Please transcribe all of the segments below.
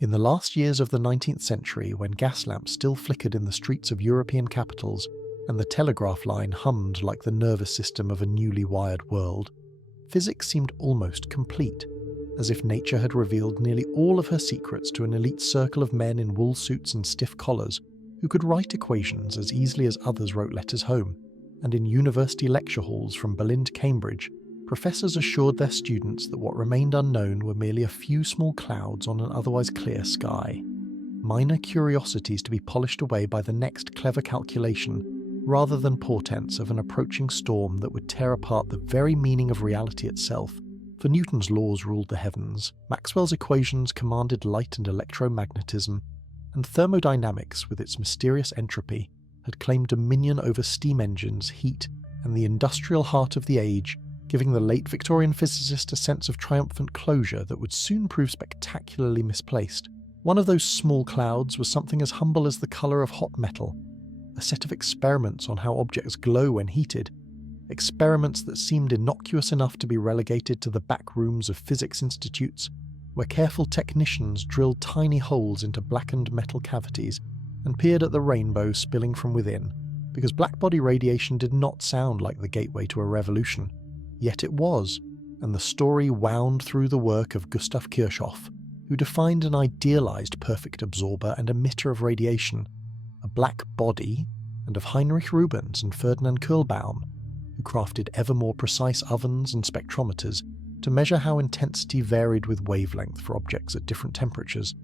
In the last years of the 19th century, when gas lamps still flickered in the streets of European capitals and the telegraph line hummed like the nervous system of a newly wired world, physics seemed almost complete, as if nature had revealed nearly all of her secrets to an elite circle of men in wool suits and stiff collars who could write equations as easily as others wrote letters home. And in university lecture halls from Berlin to Cambridge, professors assured their students that what remained unknown were merely a few small clouds on an otherwise clear sky. Minor curiosities to be polished away by the next clever calculation, rather than portents of an approaching storm that would tear apart the very meaning of reality itself. For Newton's laws ruled the heavens, Maxwell's equations commanded light and electromagnetism, and thermodynamics, with its mysterious entropy, had claimed dominion over steam engines, heat, and the industrial heart of the age, giving the late Victorian physicist a sense of triumphant closure that would soon prove spectacularly misplaced. One of those small clouds was something as humble as the colour of hot metal, a set of experiments on how objects glow when heated, experiments that seemed innocuous enough to be relegated to the back rooms of physics institutes, where careful technicians drilled tiny holes into blackened metal cavities and peered at the rainbow spilling from within, because blackbody radiation did not sound like the gateway to a revolution. Yet it was, and the story wound through the work of Gustav Kirchhoff, who defined an idealized perfect absorber and emitter of radiation, a black body, and of Heinrich Rubens and Ferdinand Kuhlbaum, who crafted ever more precise ovens and spectrometers to measure how intensity varied with wavelength for objects at different temperatures,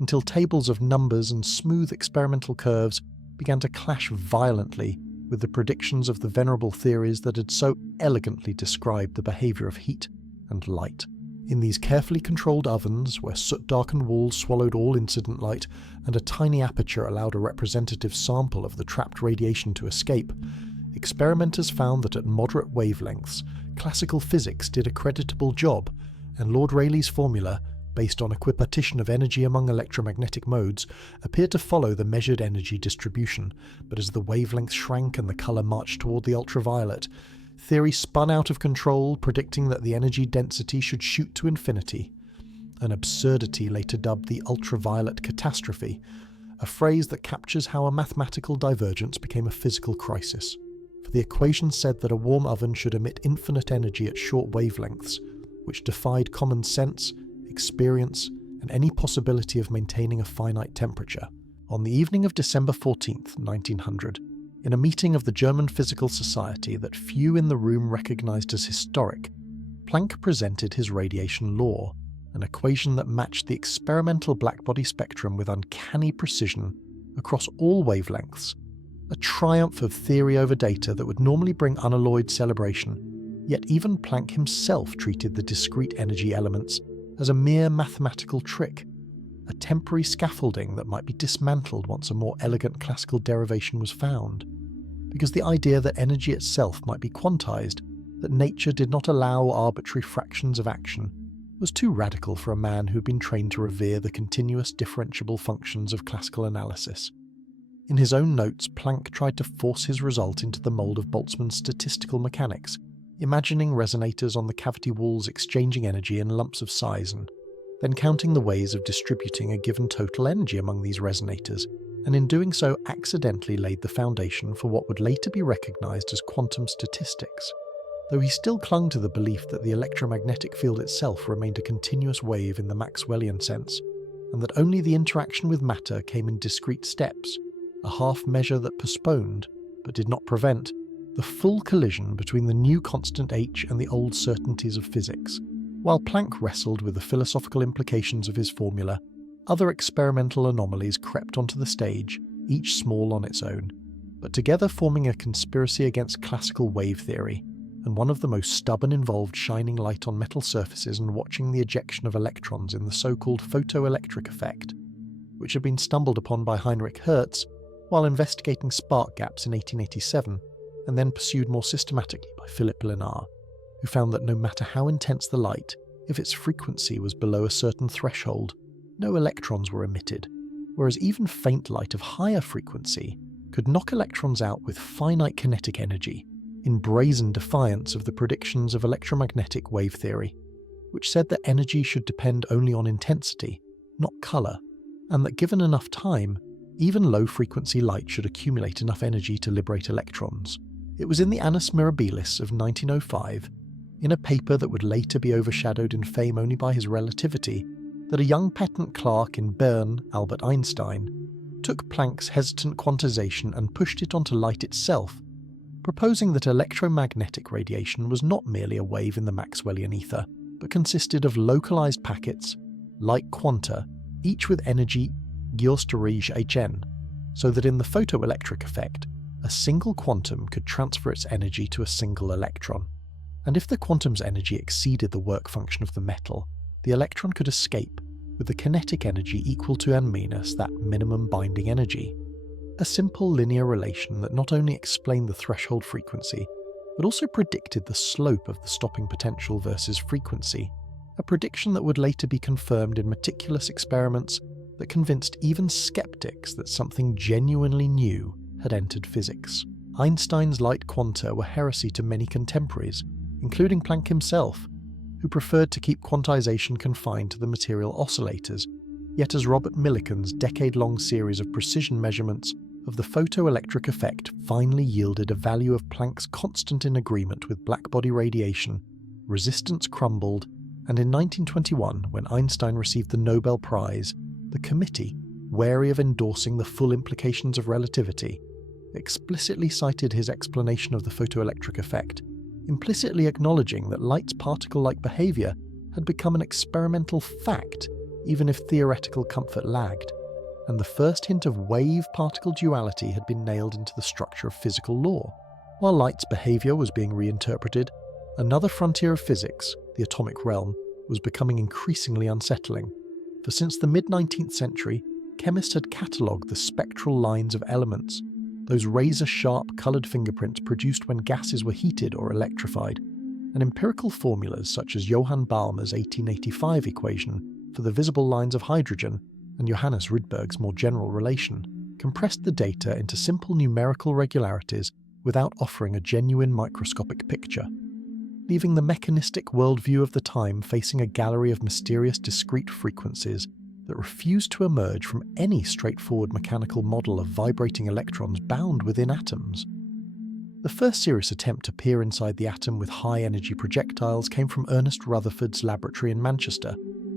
until tables of numbers and smooth experimental curves began to clash violently with the predictions of the venerable theories that had so elegantly described the behaviour of heat and light. In these carefully controlled ovens, where soot-darkened walls swallowed all incident light and a tiny aperture allowed a representative sample of the trapped radiation to escape, experimenters found that at moderate wavelengths, classical physics did a creditable job, and Lord Rayleigh's formula, based on equipartition of energy among electromagnetic modes, appeared to follow the measured energy distribution, but as the wavelength shrank and the colour marched toward the ultraviolet, theory spun out of control, predicting that the energy density should shoot to infinity, an absurdity later dubbed the ultraviolet catastrophe, a phrase that captures how a mathematical divergence became a physical crisis. For the equation said that a warm oven should emit infinite energy at short wavelengths, which defied common sense, experience, and any possibility of maintaining a finite temperature. On the evening of December 14th, 1900, in a meeting of the German Physical Society that few in the room recognized as historic, Planck presented his radiation law, an equation that matched the experimental blackbody spectrum with uncanny precision across all wavelengths, a triumph of theory over data that would normally bring unalloyed celebration. Yet even Planck himself treated the discrete energy elements as a mere mathematical trick, a temporary scaffolding that might be dismantled once a more elegant classical derivation was found, because the idea that energy itself might be quantized, that nature did not allow arbitrary fractions of action, was too radical for a man who had been trained to revere the continuous differentiable functions of classical analysis. In his own notes, Planck tried to force his result into the mould of Boltzmann's statistical mechanics, imagining resonators on the cavity walls exchanging energy in lumps of size and then counting the ways of distributing a given total energy among these resonators, and in doing so accidentally laid the foundation for what would later be recognized as quantum statistics, though he still clung to the belief that the electromagnetic field itself remained a continuous wave in the Maxwellian sense, and that only the interaction with matter came in discrete steps, a half measure that postponed, but did not prevent, the full collision between the new constant h and the old certainties of physics. While Planck wrestled with the philosophical implications of his formula, other experimental anomalies crept onto the stage, each small on its own, but together forming a conspiracy against classical wave theory, and one of the most stubborn involved shining light on metal surfaces and watching the ejection of electrons in the so-called photoelectric effect, which had been stumbled upon by Heinrich Hertz while investigating spark gaps in 1887, and then pursued more systematically by Philip Lenard, who found that no matter how intense the light, if its frequency was below a certain threshold, no electrons were emitted, whereas even faint light of higher frequency could knock electrons out with finite kinetic energy, in brazen defiance of the predictions of electromagnetic wave theory, which said that energy should depend only on intensity, not colour, and that given enough time, even low-frequency light should accumulate enough energy to liberate electrons. It was in the Annus Mirabilis of 1905, in a paper that would later be overshadowed in fame only by his relativity, that a young patent clerk in Bern, Albert Einstein, took Planck's hesitant quantization and pushed it onto light itself, proposing that electromagnetic radiation was not merely a wave in the Maxwellian ether, but consisted of localized packets, like quanta, each with energy Hn, so that in the photoelectric effect, a single quantum could transfer its energy to a single electron, and if the quantum's energy exceeded the work function of the metal, the electron could escape, with the kinetic energy equal to n minus that minimum binding energy. A simple linear relation that not only explained the threshold frequency, but also predicted the slope of the stopping potential versus frequency, a prediction that would later be confirmed in meticulous experiments that convinced even skeptics that something genuinely new had entered physics. Einstein's light quanta were heresy to many contemporaries, including Planck himself, who preferred to keep quantization confined to the material oscillators, yet as Robert Millikan's decade-long series of precision measurements of the photoelectric effect finally yielded a value of Planck's constant in agreement with blackbody radiation, resistance crumbled, and in 1921, when Einstein received the Nobel Prize, the committee, wary of endorsing the full implications of relativity, explicitly cited his explanation of the photoelectric effect, implicitly acknowledging that light's particle-like behavior had become an experimental fact, even if theoretical comfort lagged, and the first hint of wave-particle duality had been nailed into the structure of physical law. While light's behavior was being reinterpreted, another frontier of physics, the atomic realm, was becoming increasingly unsettling, for since the mid-19th century, chemists had catalogued the spectral lines of elements, those razor-sharp coloured fingerprints produced when gases were heated or electrified, and empirical formulas such as Johann Balmer's 1885 equation for the visible lines of hydrogen and Johannes Rydberg's more general relation compressed the data into simple numerical regularities without offering a genuine microscopic picture, leaving the mechanistic worldview of the time facing a gallery of mysterious discrete frequencies that refused to emerge from any straightforward mechanical model of vibrating electrons bound within atoms. The first serious attempt to peer inside the atom with high-energy projectiles came from Ernest Rutherford's laboratory in Manchester,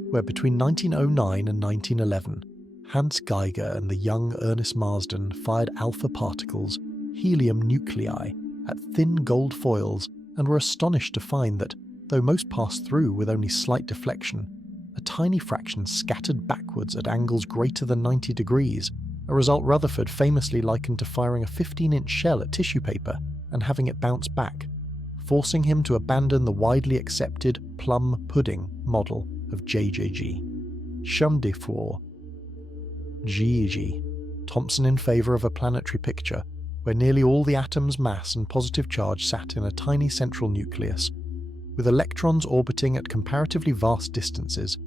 where between 1909 and 1911, Hans Geiger and the young Ernest Marsden fired alpha particles, helium nuclei, at thin gold foils and were astonished to find that, though most passed through with only slight deflection, a tiny fraction scattered backwards at angles greater than 90 degrees, a result Rutherford famously likened to firing a 15-inch shell at tissue paper and having it bounce back, forcing him to abandon the widely accepted plum pudding model of JJG. Chemin de fer. GG. Thomson in favour of a planetary picture, where nearly all the atom's mass and positive charge sat in a tiny central nucleus, with electrons orbiting at comparatively vast distances,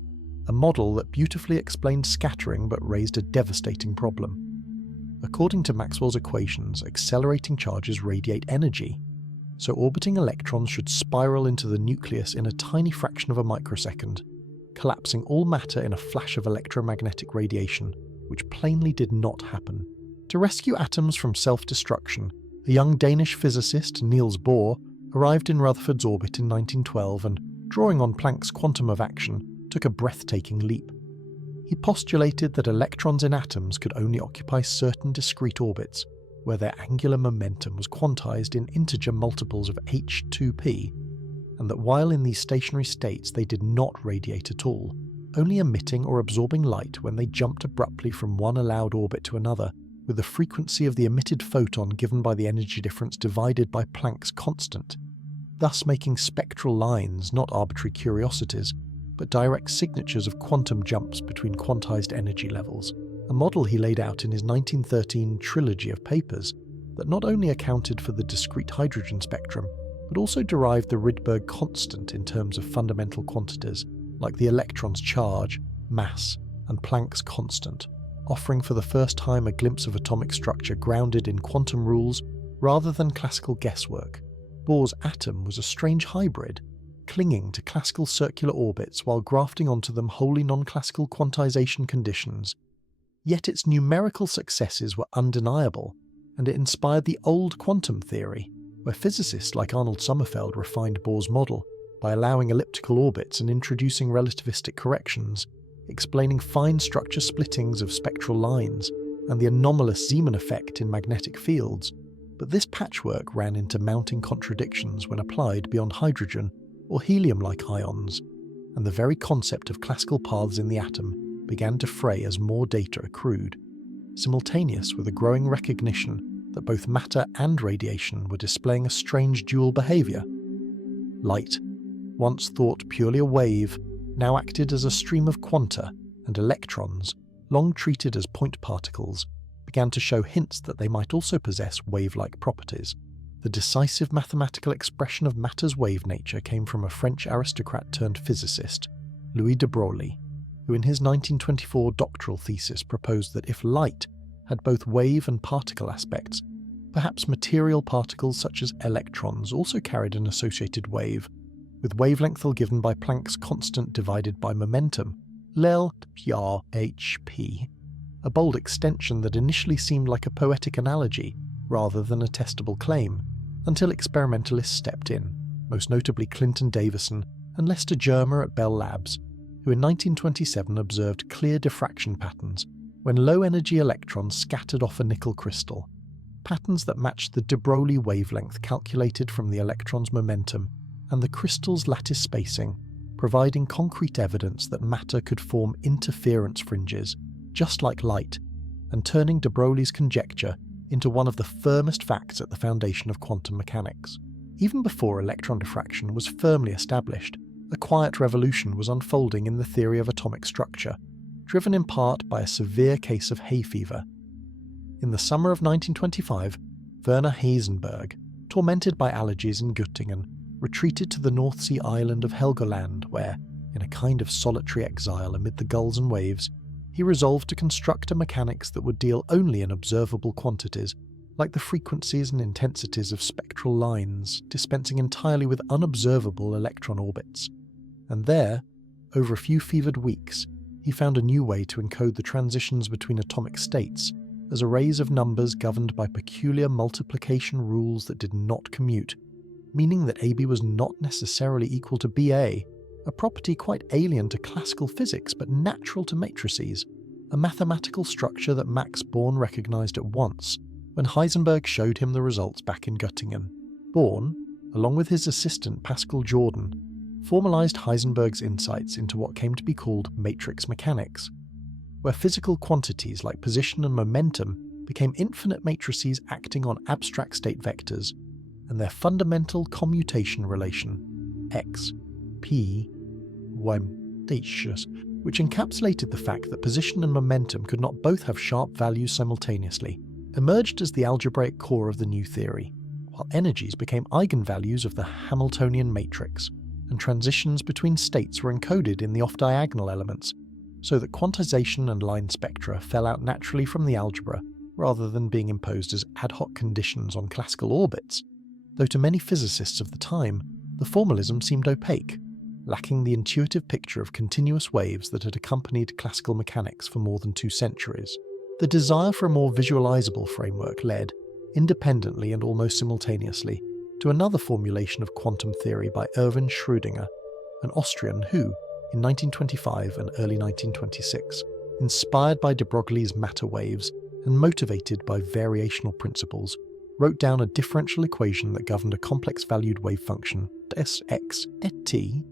a model that beautifully explained scattering but raised a devastating problem. According to Maxwell's equations, accelerating charges radiate energy, so orbiting electrons should spiral into the nucleus in a tiny fraction of a microsecond, collapsing all matter in a flash of electromagnetic radiation, which plainly did not happen. To rescue atoms from self-destruction, a young Danish physicist, Niels Bohr, arrived in Rutherford's orbit in 1912 and, drawing on Planck's quantum of action, took a breathtaking leap. He postulated that electrons in atoms could only occupy certain discrete orbits, where their angular momentum was quantized in integer multiples of h2p, and that while in these stationary states they did not radiate at all, only emitting or absorbing light when they jumped abruptly from one allowed orbit to another, with the frequency of the emitted photon given by the energy difference divided by Planck's constant, thus making spectral lines not arbitrary curiosities, but direct signatures of quantum jumps between quantized energy levels, a model he laid out in his 1913 trilogy of papers that not only accounted for the discrete hydrogen spectrum, but also derived the Rydberg constant in terms of fundamental quantities, like the electron's charge, mass, and Planck's constant, offering for the first time a glimpse of atomic structure grounded in quantum rules rather than classical guesswork. Bohr's atom was a strange hybrid, clinging to classical circular orbits while grafting onto them wholly non-classical quantization conditions. Yet its numerical successes were undeniable, and it inspired the old quantum theory, where physicists like Arnold Sommerfeld refined Bohr's model by allowing elliptical orbits and introducing relativistic corrections, explaining fine structure splittings of spectral lines and the anomalous Zeeman effect in magnetic fields. But this patchwork ran into mounting contradictions when applied beyond hydrogen or helium-like ions, and the very concept of classical paths in the atom began to fray as more data accrued, simultaneous with a growing recognition that both matter and radiation were displaying a strange dual behaviour. Light, once thought purely a wave, now acted as a stream of quanta, and electrons, long treated as point particles, began to show hints that they might also possess wave-like properties. The decisive mathematical expression of matter's wave nature came from a French aristocrat turned physicist, Louis de Broglie, who in his 1924 doctoral thesis proposed that if light had both wave and particle aspects, perhaps material particles such as electrons also carried an associated wave, with wavelength given by Planck's constant divided by momentum, L/hp, a bold extension that initially seemed like a poetic analogy rather than a testable claim, until experimentalists stepped in, most notably Clinton Davison and Lester Germer at Bell Labs, who in 1927 observed clear diffraction patterns when low-energy electrons scattered off a nickel crystal, patterns that matched the de Broglie wavelength calculated from the electron's momentum and the crystal's lattice spacing, providing concrete evidence that matter could form interference fringes, just like light, and turning de Broglie's conjecture into one of the firmest facts at the foundation of quantum mechanics. Even before electron diffraction was firmly established, a quiet revolution was unfolding in the theory of atomic structure, driven in part by a severe case of hay fever. In the summer of 1925, Werner Heisenberg, tormented by allergies in Göttingen, retreated to the North Sea island of Helgoland where, in a kind of solitary exile amid the gulls and waves, he resolved to construct a mechanics that would deal only in observable quantities, like the frequencies and intensities of spectral lines, dispensing entirely with unobservable electron orbits. And there, over a few fevered weeks, he found a new way to encode the transitions between atomic states as arrays of numbers governed by peculiar multiplication rules that did not commute, meaning that AB was not necessarily equal to BA, a property quite alien to classical physics but natural to matrices, a mathematical structure that Max Born recognized at once when Heisenberg showed him the results back in Göttingen. Born, along with his assistant Pascal Jordan, formalized Heisenberg's insights into what came to be called matrix mechanics, where physical quantities like position and momentum became infinite matrices acting on abstract state vectors, and their fundamental commutation relation, x, p, y, which encapsulated the fact that position and momentum could not both have sharp values simultaneously, emerged as the algebraic core of the new theory, while energies became eigenvalues of the Hamiltonian matrix, and transitions between states were encoded in the off-diagonal elements, so that quantization and line spectra fell out naturally from the algebra rather than being imposed as ad hoc conditions on classical orbits, though to many physicists of the time, the formalism seemed opaque, lacking the intuitive picture of continuous waves that had accompanied classical mechanics for more than 2 centuries. The desire for a more visualizable framework led, independently and almost simultaneously, to another formulation of quantum theory by Erwin Schrödinger, an Austrian who, in 1925 and early 1926, inspired by de Broglie's matter waves and motivated by variational principles, wrote down a differential equation that governed a complex-valued wave function, Sx et t,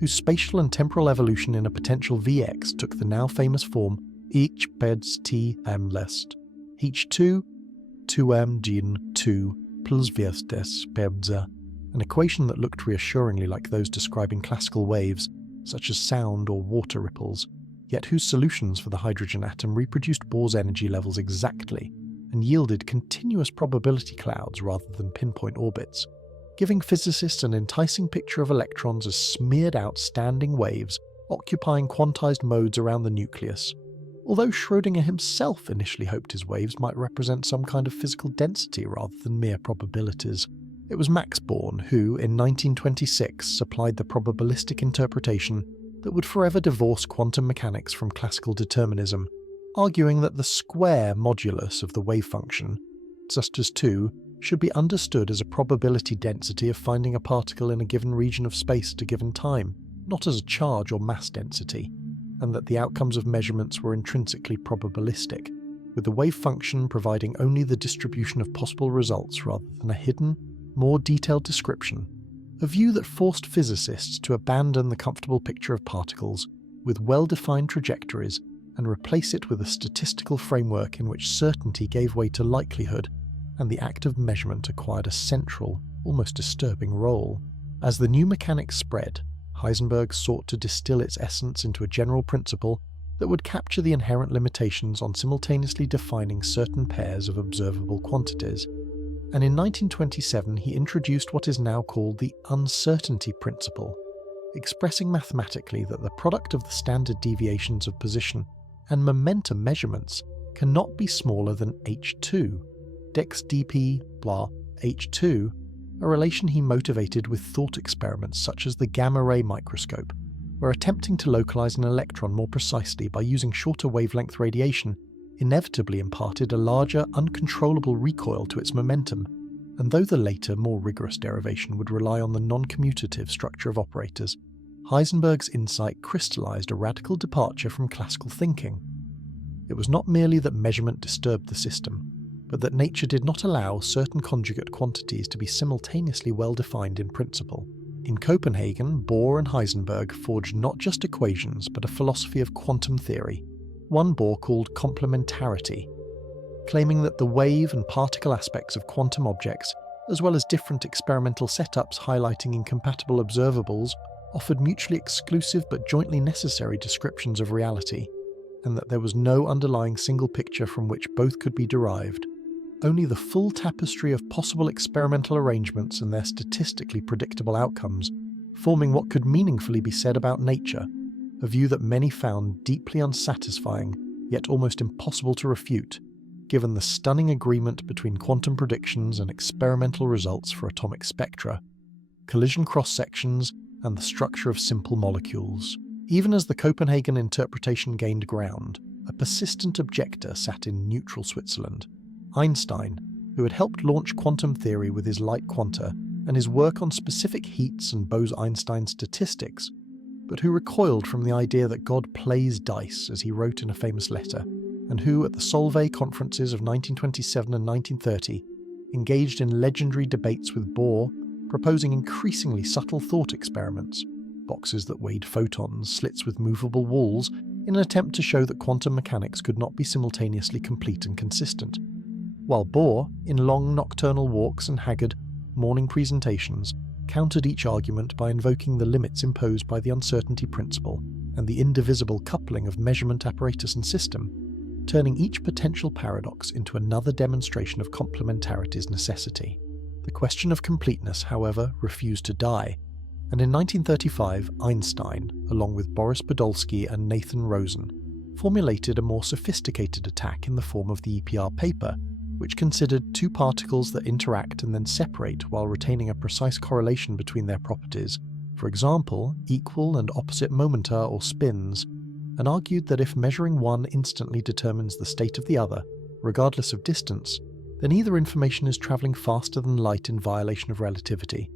whose spatial and temporal evolution in a potential Vx took the now famous form h peds t m lest, h2 2m gen 2 plus vs pebza, an equation that looked reassuringly like those describing classical waves, such as sound or water ripples, yet whose solutions for the hydrogen atom reproduced Bohr's energy levels exactly and yielded continuous probability clouds rather than pinpoint orbits, giving physicists an enticing picture of electrons as smeared out standing waves occupying quantized modes around the nucleus. Although Schrödinger himself initially hoped his waves might represent some kind of physical density rather than mere probabilities, It was Max Born who, in 1926, supplied the probabilistic interpretation that would forever divorce quantum mechanics from classical determinism, arguing that the square modulus of the wave function, just as 2, should be understood as a probability density of finding a particle in a given region of space at a given time, not as a charge or mass density, and that the outcomes of measurements were intrinsically probabilistic, with the wave function providing only the distribution of possible results rather than a hidden, more detailed description, a view that forced physicists to abandon the comfortable picture of particles with well-defined trajectories and replace it with a statistical framework in which certainty gave way to likelihood, and the act of measurement acquired a central, almost disturbing role. As the new mechanics spread, Heisenberg sought to distill its essence into a general principle that would capture the inherent limitations on simultaneously defining certain pairs of observable quantities. And in 1927 he introduced what is now called the uncertainty principle, expressing mathematically that the product of the standard deviations of position and momentum measurements cannot be smaller than h2, dex dp blah h2, a relation he motivated with thought experiments such as the gamma-ray microscope, where attempting to localize an electron more precisely by using shorter wavelength radiation inevitably imparted a larger, uncontrollable recoil to its momentum, and though the later, more rigorous derivation would rely on the non-commutative structure of operators, Heisenberg's insight crystallized a radical departure from classical thinking. It was not merely that measurement disturbed the system, but that nature did not allow certain conjugate quantities to be simultaneously well-defined in principle. In Copenhagen, Bohr and Heisenberg forged not just equations but a philosophy of quantum theory, one Bohr called complementarity, claiming that the wave and particle aspects of quantum objects, as well as different experimental setups highlighting incompatible observables, offered mutually exclusive but jointly necessary descriptions of reality, and that there was no underlying single picture from which both could be derived, only the full tapestry of possible experimental arrangements and their statistically predictable outcomes, forming what could meaningfully be said about nature, a view that many found deeply unsatisfying, yet almost impossible to refute, given the stunning agreement between quantum predictions and experimental results for atomic spectra, collision cross-sections, and the structure of simple molecules. Even as the Copenhagen interpretation gained ground, a persistent objector sat in neutral Switzerland. Einstein, who had helped launch quantum theory with his light quanta and his work on specific heats and Bose-Einstein statistics, but who recoiled from the idea that God plays dice, as he wrote in a famous letter, and who, at the Solvay conferences of 1927 and 1930, engaged in legendary debates with Bohr, proposing increasingly subtle thought experiments, boxes that weighed photons, slits with movable walls, in an attempt to show that quantum mechanics could not be simultaneously complete and consistent. While Bohr, in long nocturnal walks and haggard morning presentations, countered each argument by invoking the limits imposed by the uncertainty principle and the indivisible coupling of measurement apparatus and system, turning each potential paradox into another demonstration of complementarity's necessity. The question of completeness, however, refused to die, and in 1935 Einstein, along with Boris Podolsky and Nathan Rosen, formulated a more sophisticated attack in the form of the EPR paper, which considered two particles that interact and then separate while retaining a precise correlation between their properties, for example, equal and opposite momenta or spins, and argued that if measuring one instantly determines the state of the other, regardless of distance, then either information is travelling faster than light in violation of relativity,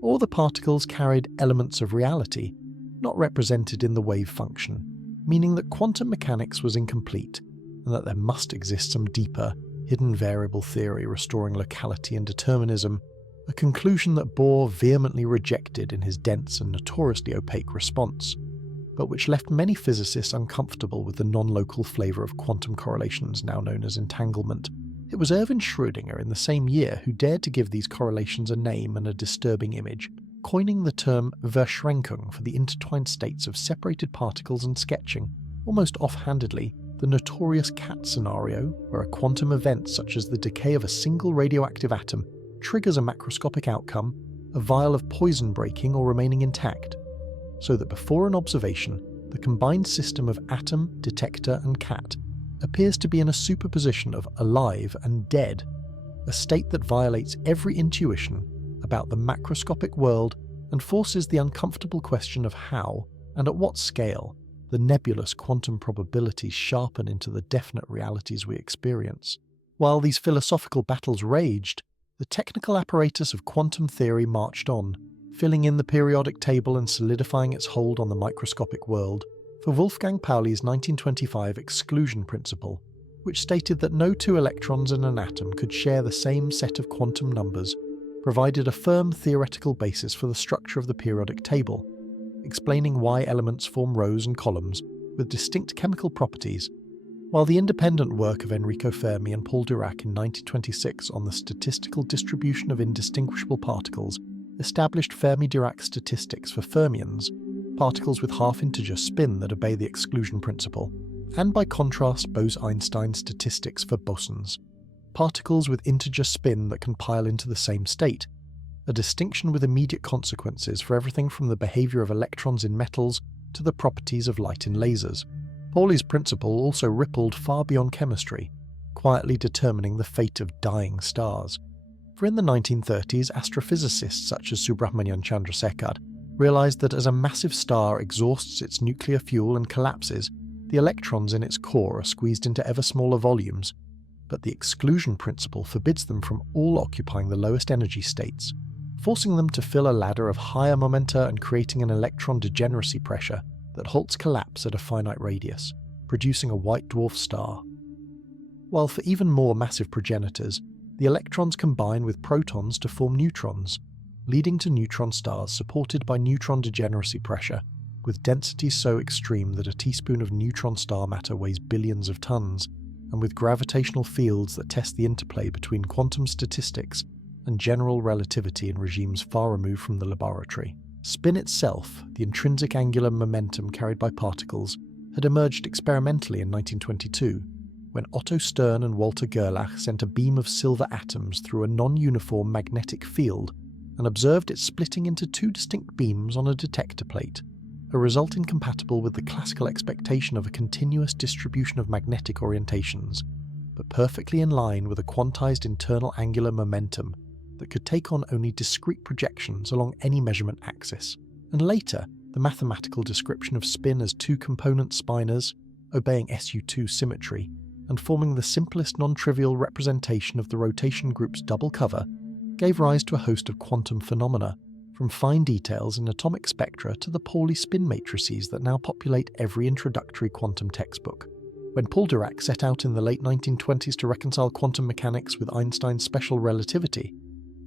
or the particles carried elements of reality, not represented in the wave function, meaning that quantum mechanics was incomplete, and that there must exist some deeper, hidden variable theory restoring locality and determinism, a conclusion that Bohr vehemently rejected in his dense and notoriously opaque response, but which left many physicists uncomfortable with the non-local flavour of quantum correlations now known as entanglement. It was Erwin Schrödinger in the same year who dared to give these correlations a name and a disturbing image, coining the term Verschränkung for the intertwined states of separated particles and sketching, almost offhandedly, the notorious cat scenario, where a quantum event such as the decay of a single radioactive atom triggers a macroscopic outcome, a vial of poison breaking or remaining intact, so that before an observation, the combined system of atom, detector and cat appears to be in a superposition of alive and dead, a state that violates every intuition about the macroscopic world and forces the uncomfortable question of how, and at what scale, the nebulous quantum probabilities sharpen into the definite realities we experience. While these philosophical battles raged, the technical apparatus of quantum theory marched on, filling in the periodic table and solidifying its hold on the microscopic world, for Wolfgang Pauli's 1925 exclusion principle, which stated that no two electrons in an atom could share the same set of quantum numbers, provided a firm theoretical basis for the structure of the periodic table, explaining why elements form rows and columns with distinct chemical properties, while the independent work of Enrico Fermi and Paul Dirac in 1926 on the statistical distribution of indistinguishable particles established Fermi-Dirac statistics for fermions, particles with half-integer spin that obey the exclusion principle, and by contrast Bose-Einstein statistics for bosons, particles with integer spin that can pile into the same state, a distinction with immediate consequences for everything from the behavior of electrons in metals to the properties of light in lasers. Pauli's principle also rippled far beyond chemistry, quietly determining the fate of dying stars. For in the 1930s, astrophysicists such as Subrahmanyan Chandrasekhar realized that as a massive star exhausts its nuclear fuel and collapses, the electrons in its core are squeezed into ever smaller volumes, but the exclusion principle forbids them from all occupying the lowest energy states, forcing them to fill a ladder of higher momenta and creating an electron degeneracy pressure that halts collapse at a finite radius, producing a white dwarf star. While for even more massive progenitors, the electrons combine with protons to form neutrons, leading to neutron stars supported by neutron degeneracy pressure, with densities so extreme that a teaspoon of neutron star matter weighs billions of tons, and with gravitational fields that test the interplay between quantum statistics and general relativity in regimes far removed from the laboratory. Spin itself, the intrinsic angular momentum carried by particles, had emerged experimentally in 1922, when Otto Stern and Walter Gerlach sent a beam of silver atoms through a non-uniform magnetic field and observed it splitting into two distinct beams on a detector plate, a result incompatible with the classical expectation of a continuous distribution of magnetic orientations, but perfectly in line with a quantized internal angular momentum that could take on only discrete projections along any measurement axis. And later, the mathematical description of spin as two-component spinors, obeying SU2 symmetry, and forming the simplest non-trivial representation of the rotation group's double cover, gave rise to a host of quantum phenomena, from fine details in atomic spectra to the Pauli spin matrices that now populate every introductory quantum textbook. When Paul Dirac set out in the late 1920s to reconcile quantum mechanics with Einstein's special relativity,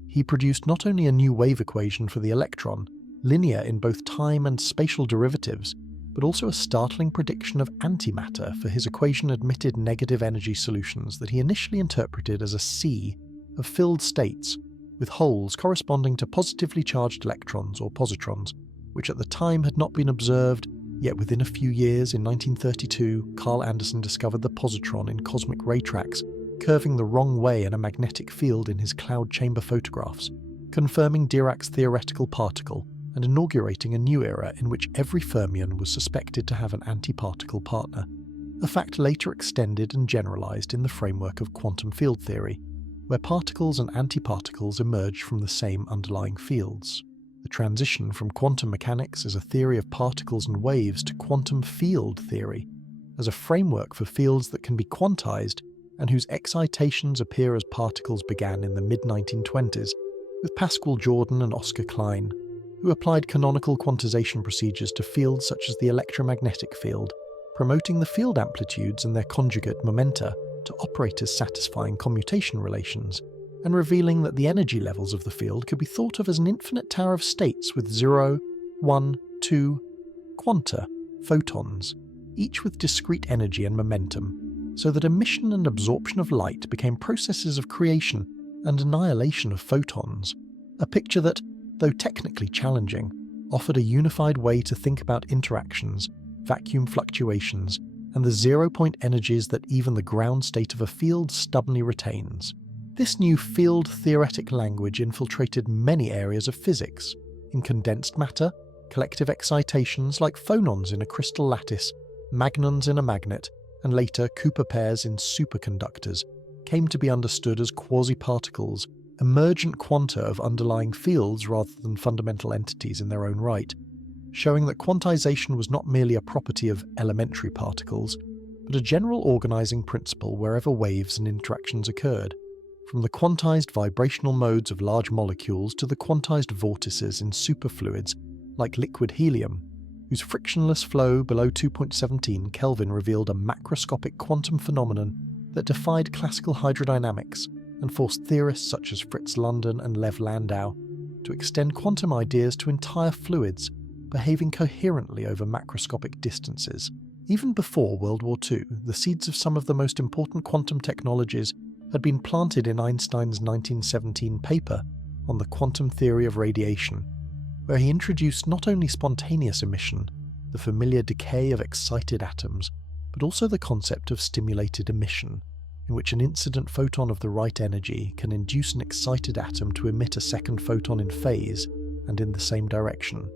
he produced not only a new wave equation for the electron, linear in both time and spatial derivatives, but also a startling prediction of antimatter for his equation-admitted negative energy solutions that he initially interpreted as a sea of filled states, with holes corresponding to positively charged electrons or positrons, which at the time had not been observed, yet within a few years, in 1932, Carl Anderson discovered the positron in cosmic ray tracks, curving the wrong way in a magnetic field in his cloud chamber photographs, confirming Dirac's theoretical particle and inaugurating a new era in which every fermion was suspected to have an antiparticle partner, a fact later extended and generalized in the framework of quantum field theory, where particles and antiparticles emerge from the same underlying fields. The transition from quantum mechanics as a theory of particles and waves to quantum field theory, as a framework for fields that can be quantized and whose excitations appear as particles, began in the mid-1920s with Pascual Jordan and Oscar Klein, who applied canonical quantization procedures to fields such as the electromagnetic field, promoting the field amplitudes and their conjugate momenta to operators satisfying commutation relations, and revealing that the energy levels of the field could be thought of as an infinite tower of states with 0, 1, 2 quanta, photons, each with discrete energy and momentum, so that emission and absorption of light became processes of creation and annihilation of photons, a picture that, though technically challenging, offered a unified way to think about interactions, vacuum fluctuations, and the zero-point energies that even the ground state of a field stubbornly retains. This new field-theoretic language infiltrated many areas of physics, in condensed matter, collective excitations like phonons in a crystal lattice, magnons in a magnet, and later Cooper pairs in superconductors, came to be understood as quasi-particles emergent quanta of underlying fields rather than fundamental entities in their own right, showing that quantization was not merely a property of elementary particles, but a general organizing principle wherever waves and interactions occurred, from the quantized vibrational modes of large molecules to the quantized vortices in superfluids like liquid helium, whose frictionless flow below 2.17 Kelvin revealed a macroscopic quantum phenomenon that defied classical hydrodynamics and forced theorists such as Fritz London and Lev Landau to extend quantum ideas to entire fluids behaving coherently over macroscopic distances. Even before World War II, the seeds of some of the most important quantum technologies had been planted in Einstein's 1917 paper on the quantum theory of radiation, where he introduced not only spontaneous emission, the familiar decay of excited atoms, but also the concept of stimulated emission, in which an incident photon of the right energy can induce an excited atom to emit a second photon in phase and in the same direction,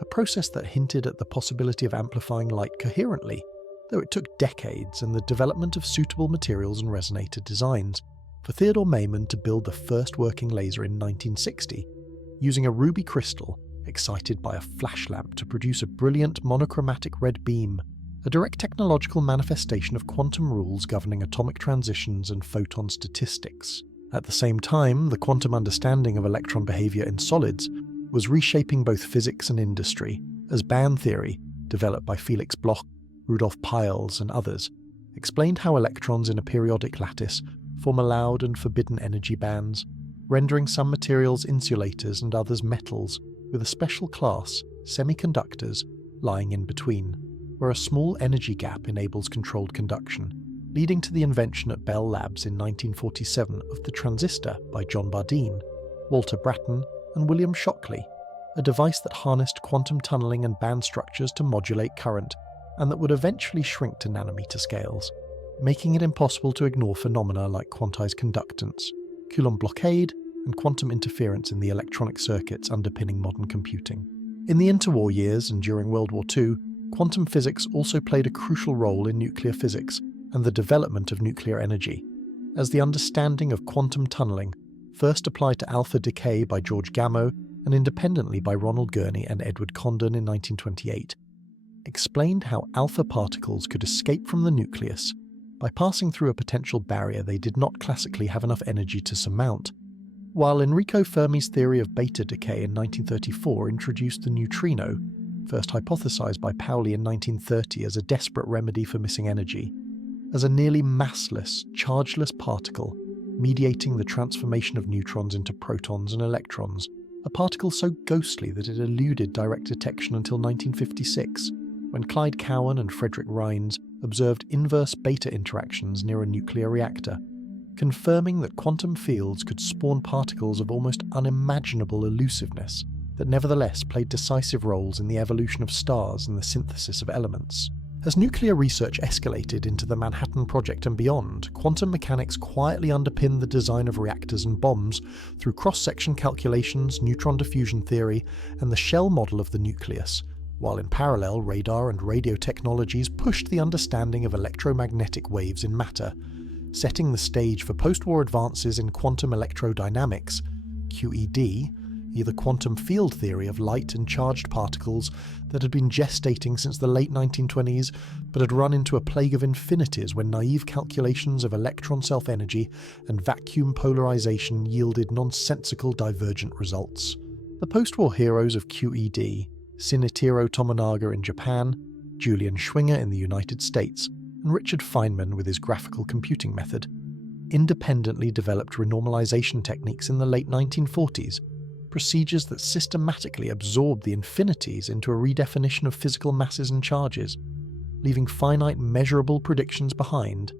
a process that hinted at the possibility of amplifying light coherently, though it took decades and the development of suitable materials and resonator designs for Theodore Maiman to build the first working laser in 1960, using a ruby crystal excited by a flash lamp to produce a brilliant monochromatic red beam, a direct technological manifestation of quantum rules governing atomic transitions and photon statistics. At the same time, the quantum understanding of electron behavior in solids was reshaping both physics and industry, as band theory, developed by Felix Bloch, Rudolf Peierls and others, explained how electrons in a periodic lattice form allowed and forbidden energy bands, rendering some materials insulators and others metals, with a special class, semiconductors, lying in between, where a small energy gap enables controlled conduction, leading to the invention at Bell Labs in 1947 of the transistor by John Bardeen, Walter Brattain and William Shockley, a device that harnessed quantum tunneling and band structures to modulate current, and that would eventually shrink to nanometer scales, making it impossible to ignore phenomena like quantized conductance, Coulomb blockade, and quantum interference in the electronic circuits underpinning modern computing. In the interwar years and during World War II, quantum physics also played a crucial role in nuclear physics and the development of nuclear energy, as the understanding of quantum tunneling, first applied to alpha decay by George Gamow and independently by Ronald Gurney and Edward Condon in 1928, explained how alpha particles could escape from the nucleus by passing through a potential barrier they did not classically have enough energy to surmount, while Enrico Fermi's theory of beta decay in 1934 introduced the neutrino, first hypothesized by Pauli in 1930 as a desperate remedy for missing energy, as a nearly massless, chargeless particle mediating the transformation of neutrons into protons and electrons, a particle so ghostly that it eluded direct detection until 1956, when Clyde Cowan and Frederick Rines observed inverse beta interactions near a nuclear reactor, confirming that quantum fields could spawn particles of almost unimaginable elusiveness that nevertheless played decisive roles in the evolution of stars and the synthesis of elements. As nuclear research escalated into the Manhattan Project and beyond, quantum mechanics quietly underpinned the design of reactors and bombs through cross-section calculations, neutron diffusion theory, and the shell model of the nucleus, while in parallel radar and radio technologies pushed the understanding of electromagnetic waves in matter, setting the stage for post-war advances in quantum electrodynamics, QED, the quantum field theory of light and charged particles that had been gestating since the late 1920s, but had run into a plague of infinities when naive calculations of electron self-energy and vacuum polarization yielded nonsensical divergent results. The post-war heroes of QED, Shinichiro Tominaga in Japan, Julian Schwinger in the United States, and Richard Feynman with his graphical computing method, independently developed renormalization techniques in the late 1940s, procedures that systematically absorbed the infinities into a redefinition of physical masses and charges, leaving finite measurable predictions behind,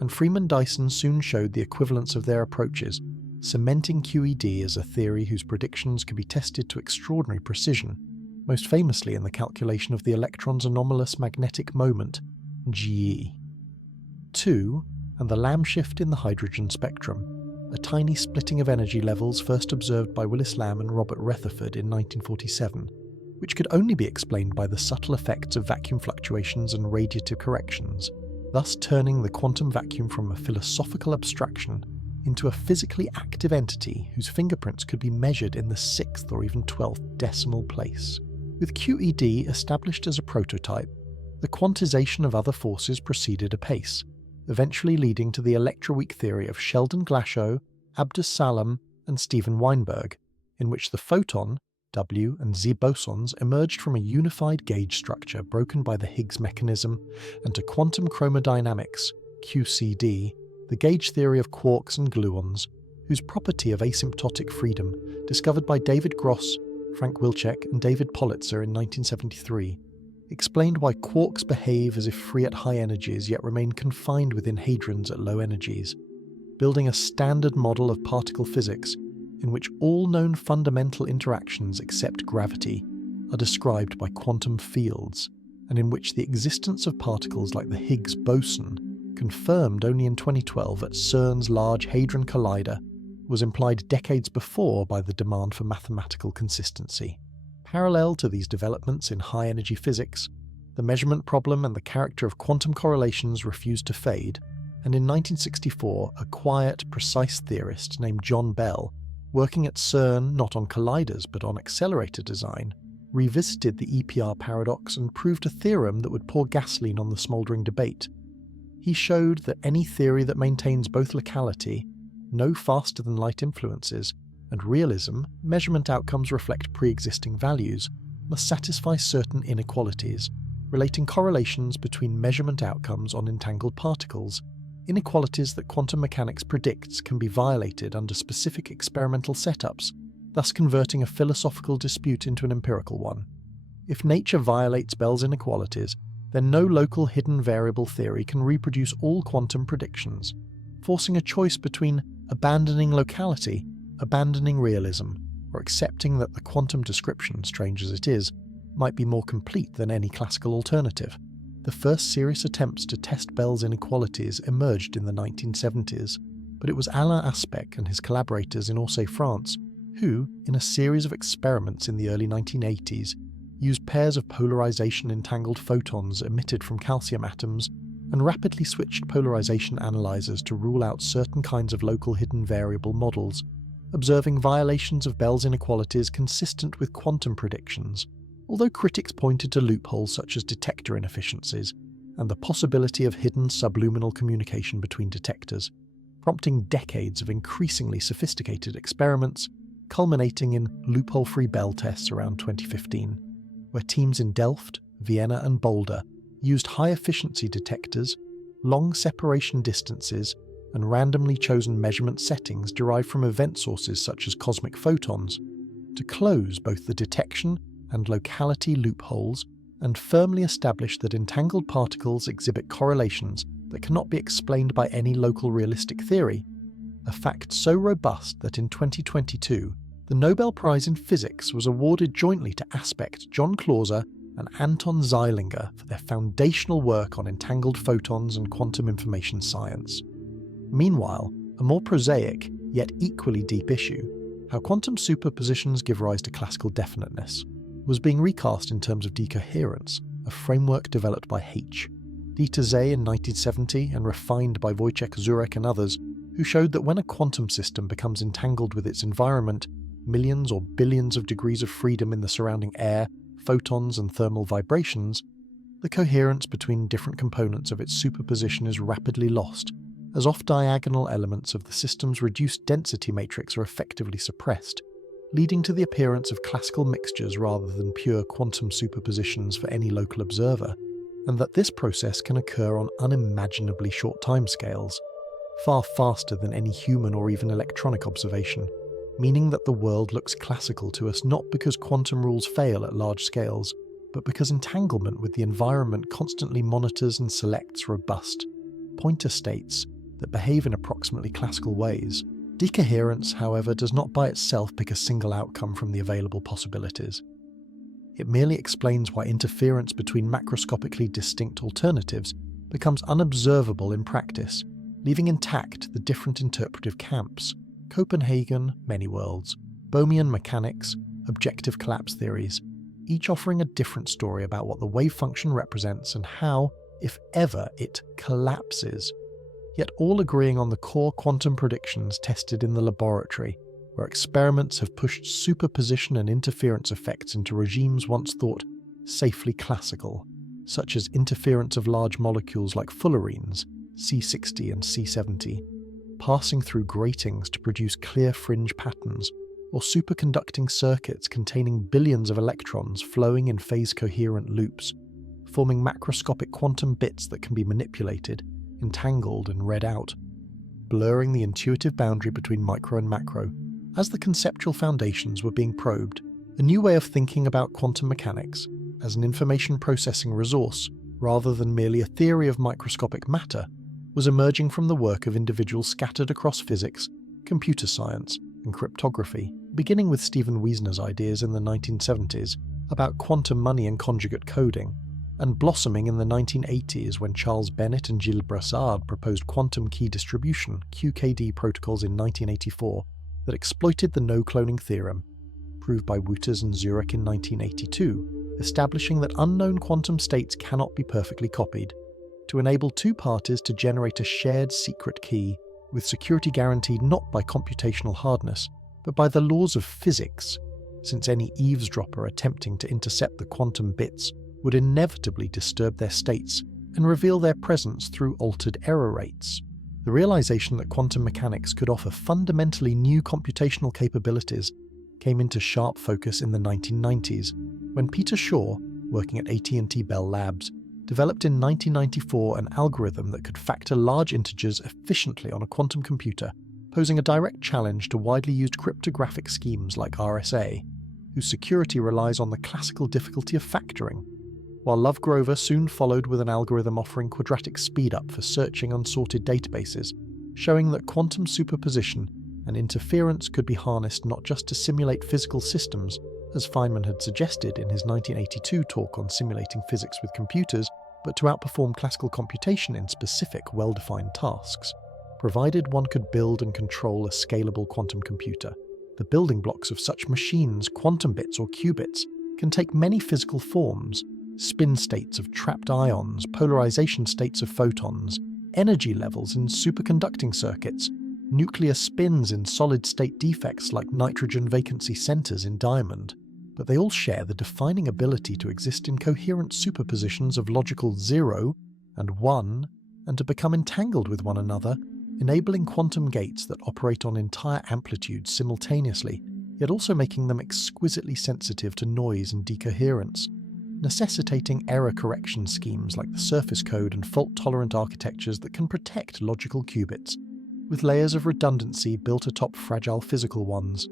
and Freeman Dyson soon showed the equivalence of their approaches, cementing QED as a theory whose predictions could be tested to extraordinary precision, most famously in the calculation of the electron's anomalous magnetic moment, GE. 2. And the Lamb shift in the hydrogen spectrum, a tiny splitting of energy levels first observed by Willis Lamb and Robert Rutherford in 1947, which could only be explained by the subtle effects of vacuum fluctuations and radiative corrections, thus turning the quantum vacuum from a philosophical abstraction into a physically active entity whose fingerprints could be measured in the 6th or even 12th decimal place. With QED established as a prototype, the quantization of other forces proceeded apace, eventually leading to the electroweak theory of Sheldon Glashow, Abdus Salam, and Steven Weinberg, in which the photon, W and Z bosons emerged from a unified gauge structure broken by the Higgs mechanism, and to quantum chromodynamics, QCD, the gauge theory of quarks and gluons, whose property of asymptotic freedom, discovered by David Gross, Frank Wilczek, and David Politzer in 1973, explained why quarks behave as if free at high energies yet remain confined within hadrons at low energies, building a standard model of particle physics in which all known fundamental interactions except gravity are described by quantum fields, and in which the existence of particles like the Higgs boson, confirmed only in 2012 at CERN's Large Hadron Collider, was implied decades before by the demand for mathematical consistency. Parallel to these developments in high-energy physics, the measurement problem and the character of quantum correlations refused to fade, and in 1964 a quiet, precise theorist named John Bell, working at CERN not on colliders but on accelerator design, revisited the EPR paradox and proved a theorem that would pour gasoline on the smouldering debate. He showed that any theory that maintains both locality, no faster-than-light influences, and realism, measurement outcomes reflect pre-existing values, must satisfy certain inequalities, relating correlations between measurement outcomes on entangled particles, inequalities that quantum mechanics predicts can be violated under specific experimental setups, thus converting a philosophical dispute into an empirical one. If nature violates Bell's inequalities, then no local hidden variable theory can reproduce all quantum predictions, forcing a choice between abandoning locality, abandoning realism, or accepting that the quantum description, strange as it is, might be more complete than any classical alternative. The first serious attempts to test Bell's inequalities emerged in the 1970s, but it was Alain Aspect and his collaborators in Orsay, France, who, in a series of experiments in the early 1980s, used pairs of polarization-entangled photons emitted from calcium atoms and rapidly switched polarization analyzers to rule out certain kinds of local hidden variable models, observing violations of Bell's inequalities consistent with quantum predictions, although critics pointed to loopholes such as detector inefficiencies and the possibility of hidden subluminal communication between detectors, prompting decades of increasingly sophisticated experiments, culminating in loophole-free Bell tests around 2015, where teams in Delft, Vienna and Boulder used high-efficiency detectors, long separation distances, and randomly chosen measurement settings derived from event sources such as cosmic photons, to close both the detection and locality loopholes and firmly establish that entangled particles exhibit correlations that cannot be explained by any local realistic theory, a fact so robust that in 2022, the Nobel Prize in Physics was awarded jointly to Aspect, John Clauser, and Anton Zeilinger for their foundational work on entangled photons and quantum information science. Meanwhile, a more prosaic, yet equally deep issue, how quantum superpositions give rise to classical definiteness, was being recast in terms of decoherence, a framework developed by H. Dieter Zeh in 1970 and refined by Wojciech Zurek and others, who showed that when a quantum system becomes entangled with its environment, millions or billions of degrees of freedom in the surrounding air, photons and thermal vibrations, the coherence between different components of its superposition is rapidly lost, as off-diagonal elements of the system's reduced density matrix are effectively suppressed, leading to the appearance of classical mixtures rather than pure quantum superpositions for any local observer, and that this process can occur on unimaginably short timescales, far faster than any human or even electronic observation, meaning that the world looks classical to us not because quantum rules fail at large scales, but because entanglement with the environment constantly monitors and selects robust, pointer states that behave in approximately classical ways. Decoherence, however, does not by itself pick a single outcome from the available possibilities. It merely explains why interference between macroscopically distinct alternatives becomes unobservable in practice, leaving intact the different interpretive camps: Copenhagen, many worlds, Bohmian mechanics, objective collapse theories, each offering a different story about what the wave function represents and how, if ever, it collapses. yet all agreeing on the core quantum predictions tested in the laboratory, where experiments have pushed superposition and interference effects into regimes once thought safely classical, such as interference of large molecules like fullerenes, C60 and C70, passing through gratings to produce clear fringe patterns, or superconducting circuits containing billions of electrons flowing in phase-coherent loops, forming macroscopic quantum bits that can be manipulated, entangled and read out, blurring the intuitive boundary between micro and macro. As the conceptual foundations were being probed, a new way of thinking about quantum mechanics, as an information processing resource rather than merely a theory of microscopic matter, was emerging from the work of individuals scattered across physics, computer science, and cryptography, beginning with Stephen Wiesner's ideas in the 1970s about quantum money and conjugate coding, and blossoming in the 1980s when Charles Bennett and Gilles Brassard proposed quantum key distribution (QKD) protocols in 1984 that exploited the no-cloning theorem, proved by Wouters and Zurich in 1982, establishing that unknown quantum states cannot be perfectly copied, to enable two parties to generate a shared secret key, with security guaranteed not by computational hardness, but by the laws of physics, since any eavesdropper attempting to intercept the quantum bits would inevitably disturb their states and reveal their presence through altered error rates. The realization that quantum mechanics could offer fundamentally new computational capabilities came into sharp focus in the 1990s, when Peter Shaw, working at AT&T Bell Labs, developed in 1994 an algorithm that could factor large integers efficiently on a quantum computer, posing a direct challenge to widely used cryptographic schemes like RSA, whose security relies on the classical difficulty of factoring, while Lovegrover soon followed with an algorithm offering quadratic speedup for searching unsorted databases, showing that quantum superposition and interference could be harnessed not just to simulate physical systems, as Feynman had suggested in his 1982 talk on simulating physics with computers, but to outperform classical computation in specific, well-defined tasks, provided one could build and control a scalable quantum computer. The building blocks of such machines, quantum bits or qubits, can take many physical forms: spin states of trapped ions, polarization states of photons, energy levels in superconducting circuits, nuclear spins in solid-state defects like nitrogen vacancy centers in diamond. But they all share the defining ability to exist in coherent superpositions of logical 0 and 1, and to become entangled with one another, enabling quantum gates that operate on entire amplitudes simultaneously, yet also making them exquisitely sensitive to noise and decoherence, necessitating error correction schemes like the surface code and fault-tolerant architectures that can protect logical qubits, with layers of redundancy built atop fragile physical ones,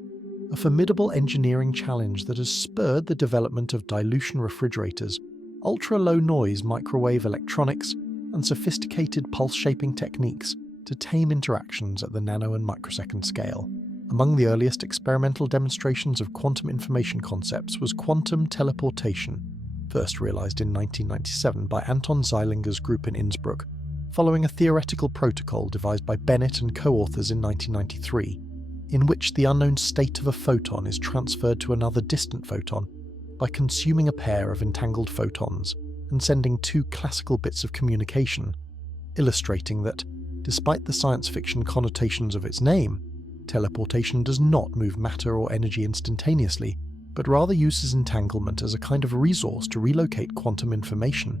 a formidable engineering challenge that has spurred the development of dilution refrigerators, ultra-low noise microwave electronics, and sophisticated pulse-shaping techniques to tame interactions at the nano and microsecond scale. Among the earliest experimental demonstrations of quantum information concepts was quantum teleportation, first realized in 1997 by Anton Zeilinger's group in Innsbruck, following a theoretical protocol devised by Bennett and co-authors in 1993, in which the unknown state of a photon is transferred to another distant photon by consuming a pair of entangled photons and sending two classical bits of communication, illustrating that, despite the science fiction connotations of its name, teleportation does not move matter or energy instantaneously, but rather uses entanglement as a kind of resource to relocate quantum information,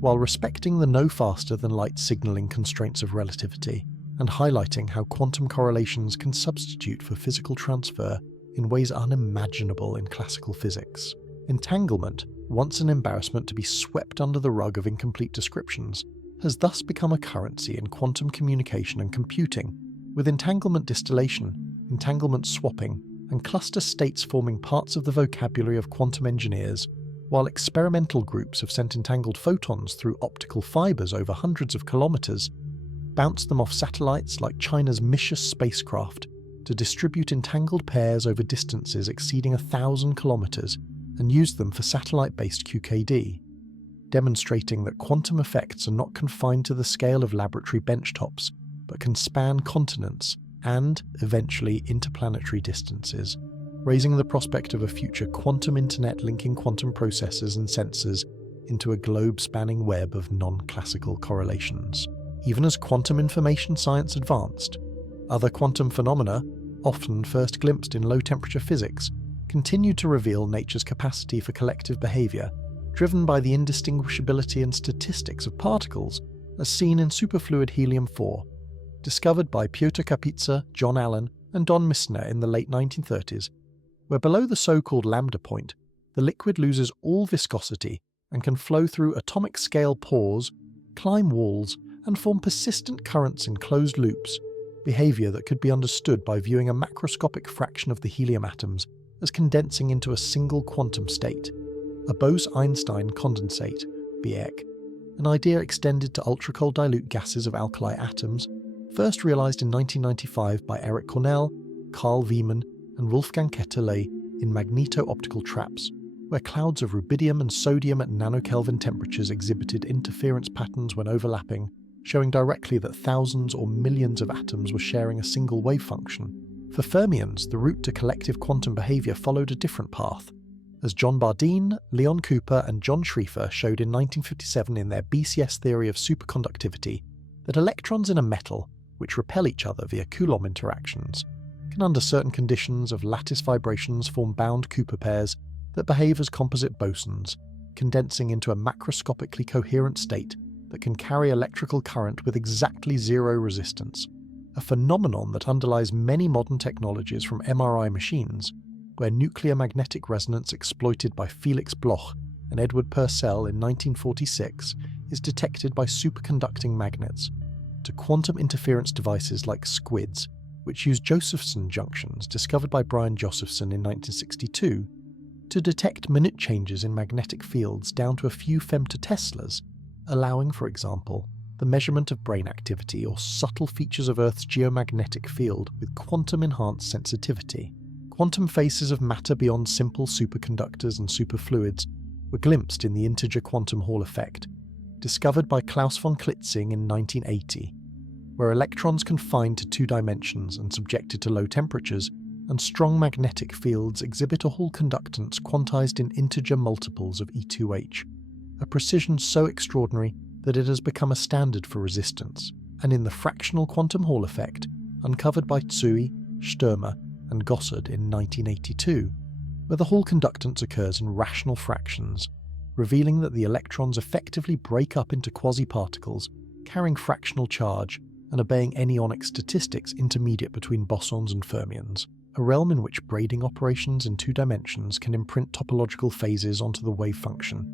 while respecting the no faster than light signaling constraints of relativity, and highlighting how quantum correlations can substitute for physical transfer in ways unimaginable in classical physics. Entanglement, once an embarrassment to be swept under the rug of incomplete descriptions, has thus become a currency in quantum communication and computing, with entanglement distillation, entanglement swapping, and cluster states forming parts of the vocabulary of quantum engineers, while experimental groups have sent entangled photons through optical fibers over hundreds of kilometers, bounced them off satellites like China's Michus spacecraft to distribute entangled pairs over distances exceeding 1,000 kilometers, and used them for satellite-based QKD, demonstrating that quantum effects are not confined to the scale of laboratory benchtops, but can span continents and, eventually, interplanetary distances, raising the prospect of a future quantum internet linking quantum processors and sensors into a globe-spanning web of non-classical correlations. Even as quantum information science advanced, other quantum phenomena, often first glimpsed in low-temperature physics, continued to reveal nature's capacity for collective behaviour, driven by the indistinguishability and statistics of particles as seen in superfluid helium-4, discovered by Piotr Kapitsa, John Allen, and Don Misner in the late 1930s, where below the so-called lambda point, the liquid loses all viscosity and can flow through atomic-scale pores, climb walls, and form persistent currents in closed loops, behaviour that could be understood by viewing a macroscopic fraction of the helium atoms as condensing into a single quantum state, a Bose-Einstein condensate, BEC, an idea extended to ultra-cold dilute gases of alkali atoms, first realised in 1995 by Eric Cornell, Carl Wieman, and Wolfgang Ketterle in magneto-optical traps, where clouds of rubidium and sodium at nanokelvin temperatures exhibited interference patterns when overlapping, showing directly that thousands or millions of atoms were sharing a single wave function. For fermions, the route to collective quantum behaviour followed a different path, as John Bardeen, Leon Cooper, and John Schrieffer showed in 1957 in their BCS theory of superconductivity that electrons in a metal, which repel each other via Coulomb interactions, can under certain conditions of lattice vibrations form bound Cooper pairs that behave as composite bosons, condensing into a macroscopically coherent state that can carry electrical current with exactly zero resistance, a phenomenon that underlies many modern technologies from MRI machines, where nuclear magnetic resonance exploited by Felix Bloch and Edward Purcell in 1946 is detected by superconducting magnets, to quantum interference devices like squids, which use Josephson junctions discovered by Brian Josephson in 1962, to detect minute changes in magnetic fields down to a few femtoteslas, allowing, for example, the measurement of brain activity or subtle features of Earth's geomagnetic field with quantum-enhanced sensitivity. Quantum faces of matter beyond simple superconductors and superfluids were glimpsed in the integer quantum Hall effect, discovered by Klaus von Klitzing in 1980, where electrons confined to 2 dimensions and subjected to low temperatures and strong magnetic fields exhibit a Hall conductance quantized in integer multiples of E2h, a precision so extraordinary that it has become a standard for resistance, and in the fractional quantum Hall effect, uncovered by Tsui, Sturmer, and Gossard in 1982, where the Hall conductance occurs in rational fractions, revealing that the electrons effectively break up into quasi-particles, carrying fractional charge and obeying anyonic statistics intermediate between bosons and fermions, a realm in which braiding operations in 2 dimensions can imprint topological phases onto the wave function,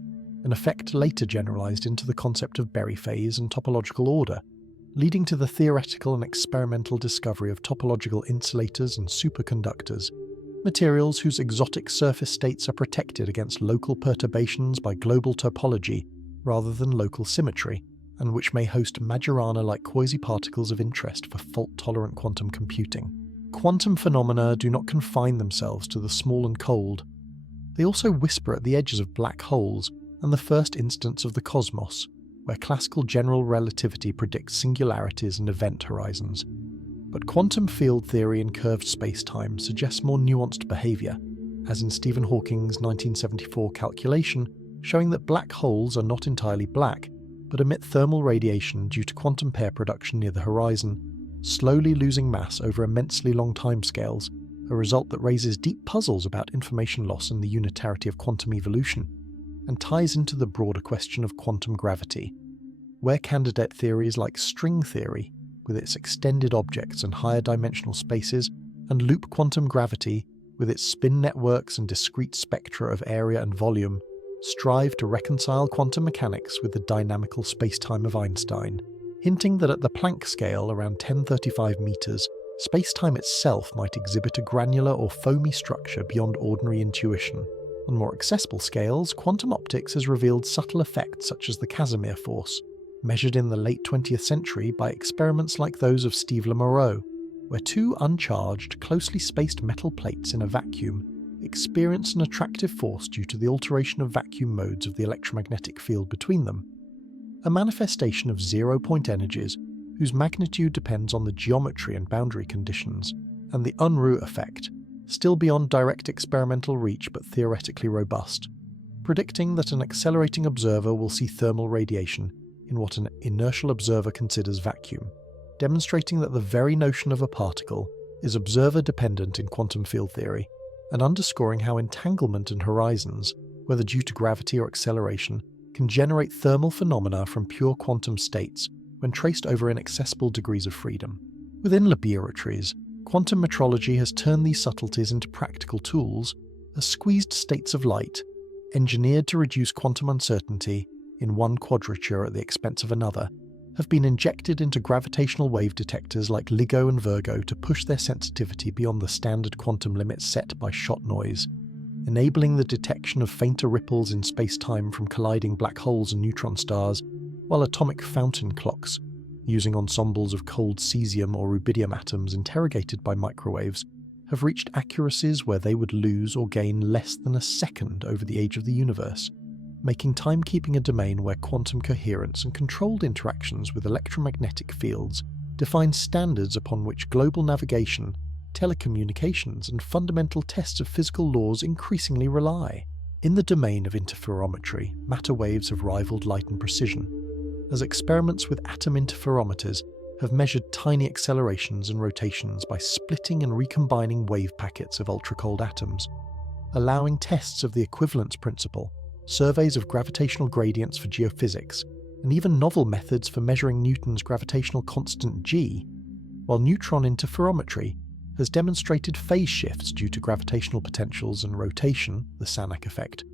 an effect later generalized into the concept of Berry phase and topological order, leading to the theoretical and experimental discovery of topological insulators and superconductors, materials whose exotic surface states are protected against local perturbations by global topology rather than local symmetry, and which may host Majorana-like quasi-particles of interest for fault-tolerant quantum computing. Quantum phenomena do not confine themselves to the small and cold. They also whisper at the edges of black holes and the first instance of the cosmos, where classical general relativity predicts singularities and event horizons. But quantum field theory in curved spacetime suggests more nuanced behaviour, as in Stephen Hawking's 1974 calculation showing that black holes are not entirely black, but emit thermal radiation due to quantum pair production near the horizon, slowly losing mass over immensely long timescales, a result that raises deep puzzles about information loss and the unitarity of quantum evolution, and ties into the broader question of quantum gravity, where candidate theories like string theory, with its extended objects and higher dimensional spaces, and loop quantum gravity, with its spin networks and discrete spectra of area and volume, strive to reconcile quantum mechanics with the dynamical spacetime of Einstein, hinting that at the Planck scale around 1035 meters, spacetime itself might exhibit a granular or foamy structure beyond ordinary intuition. On more accessible scales, quantum optics has revealed subtle effects such as the Casimir force, measured in the late 20th century by experiments like those of Steve Lemoreau, where 2 uncharged, closely spaced metal plates in a vacuum experience an attractive force due to the alteration of vacuum modes of the electromagnetic field between them, a manifestation of zero-point energies whose magnitude depends on the geometry and boundary conditions, and the Unruh effect, still beyond direct experimental reach but theoretically robust, predicting that an accelerating observer will see thermal radiation in what an inertial observer considers vacuum, demonstrating that the very notion of a particle is observer-dependent in quantum field theory, and underscoring how entanglement and horizons, whether due to gravity or acceleration, can generate thermal phenomena from pure quantum states when traced over inaccessible degrees of freedom. Within laboratories, quantum metrology has turned these subtleties into practical tools as squeezed states of light, engineered to reduce quantum uncertainty in one quadrature at the expense of another, have been injected into gravitational wave detectors like LIGO and Virgo to push their sensitivity beyond the standard quantum limits set by shot noise, enabling the detection of fainter ripples in space-time from colliding black holes and neutron stars, while atomic fountain clocks, using ensembles of cold cesium or rubidium atoms interrogated by microwaves, have reached accuracies where they would lose or gain less than a second over the age of the universe, making timekeeping a domain where quantum coherence and controlled interactions with electromagnetic fields define standards upon which global navigation, telecommunications, and fundamental tests of physical laws increasingly rely. In the domain of interferometry, matter waves have rivaled light in precision, as experiments with atom interferometers have measured tiny accelerations and rotations by splitting and recombining wave packets of ultra-cold atoms, allowing tests of the equivalence principle, surveys of gravitational gradients for geophysics, and even novel methods for measuring Newton's gravitational constant g, while neutron interferometry has demonstrated phase shifts due to gravitational potentials and rotation, the Sanac effect,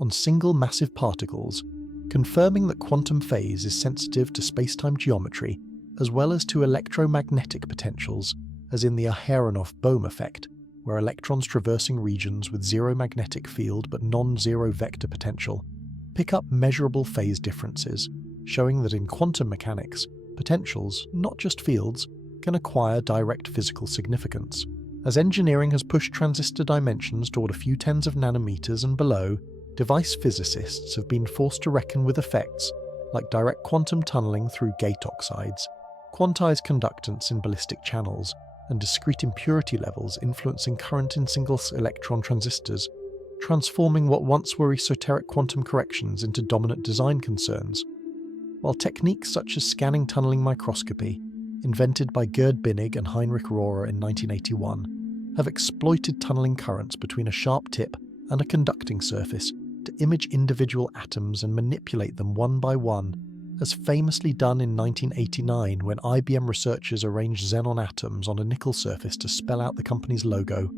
on single massive particles, confirming that quantum phase is sensitive to spacetime geometry as well as to electromagnetic potentials, as in the Aharonov-Bohm effect, where electrons traversing regions with zero magnetic field but non-zero vector potential pick up measurable phase differences, showing that in quantum mechanics, potentials, not just fields, can acquire direct physical significance. As engineering has pushed transistor dimensions toward a few tens of nanometers and below, device physicists have been forced to reckon with effects like direct quantum tunneling through gate oxides, quantized conductance in ballistic channels, and discrete impurity levels influencing current in single electron transistors, transforming what once were esoteric quantum corrections into dominant design concerns. While techniques such as scanning tunneling microscopy, invented by Gerd Binnig and Heinrich Rohrer in 1981, have exploited tunneling currents between a sharp tip and a conducting surface to image individual atoms and manipulate them one by one, as famously done in 1989 when IBM researchers arranged xenon atoms on a nickel surface to spell out the company's logo,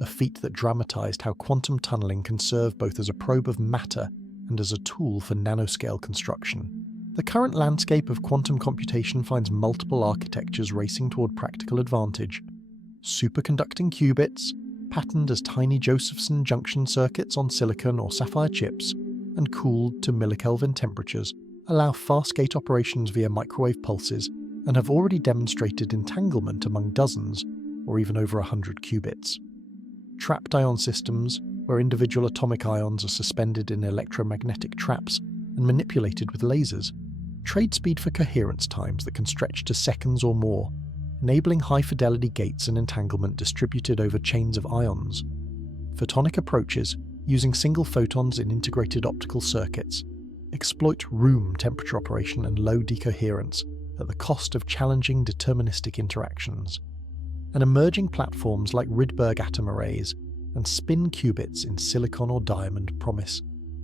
a feat that dramatized how quantum tunneling can serve both as a probe of matter and as a tool for nanoscale construction. The current landscape of quantum computation finds multiple architectures racing toward practical advantage. Superconducting qubits, patterned as tiny Josephson junction circuits on silicon or sapphire chips, and cooled to millikelvin temperatures, allow fast gate operations via microwave pulses and have already demonstrated entanglement among dozens, or even over 100 qubits. Trapped ion systems, where individual atomic ions are suspended in electromagnetic traps and manipulated with lasers, trade speed for coherence times that can stretch to seconds or more, enabling high-fidelity gates and entanglement distributed over chains of ions. Photonic approaches, using single photons in integrated optical circuits, exploit room temperature operation and low decoherence at the cost of challenging deterministic interactions. And emerging platforms like Rydberg atom arrays and spin qubits in silicon or diamond promise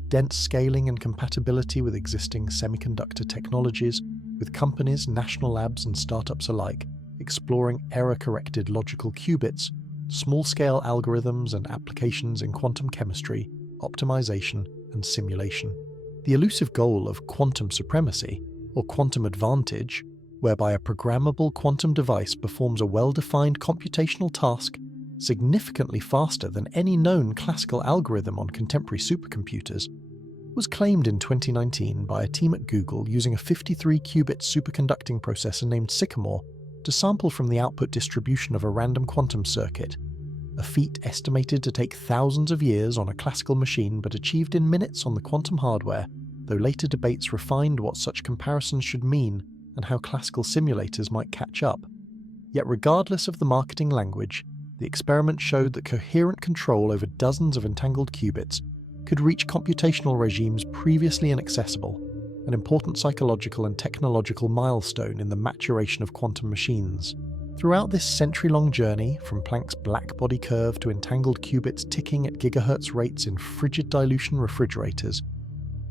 dense scaling and compatibility with existing semiconductor technologies, with companies, national labs and startups alike exploring error-corrected logical qubits, small-scale algorithms and applications in quantum chemistry, optimization and simulation. The elusive goal of quantum supremacy, or quantum advantage, whereby a programmable quantum device performs a well-defined computational task significantly faster than any known classical algorithm on contemporary supercomputers, was claimed in 2019 by a team at Google using a 53-qubit superconducting processor named Sycamore to sample from the output distribution of a random quantum circuit, a feat estimated to take thousands of years on a classical machine but achieved in minutes on the quantum hardware, though later debates refined what such comparisons should mean and how classical simulators might catch up. Yet regardless of the marketing language, the experiment showed that coherent control over dozens of entangled qubits could reach computational regimes previously inaccessible, an important psychological and technological milestone in the maturation of quantum machines. Throughout this century-long journey, from Planck's black-body curve to entangled qubits ticking at gigahertz rates in frigid dilution refrigerators,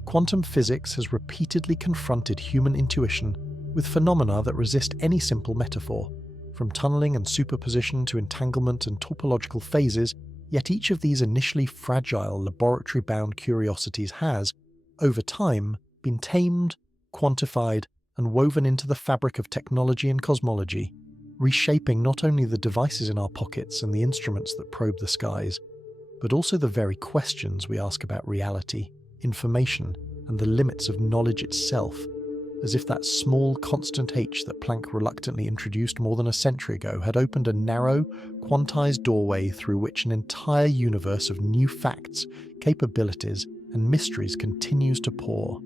quantum physics has repeatedly confronted human intuition with phenomena that resist any simple metaphor. From tunneling and superposition to entanglement and topological phases, yet each of these initially fragile, laboratory-bound curiosities has, over time, been tamed, quantified, and woven into the fabric of technology and cosmology, reshaping not only the devices in our pockets and the instruments that probe the skies, but also the very questions we ask about reality, information, and the limits of knowledge itself, as if that small constant h that Planck reluctantly introduced more than a century ago had opened a narrow, quantized doorway through which an entire universe of new facts, capabilities, and mysteries continues to pour.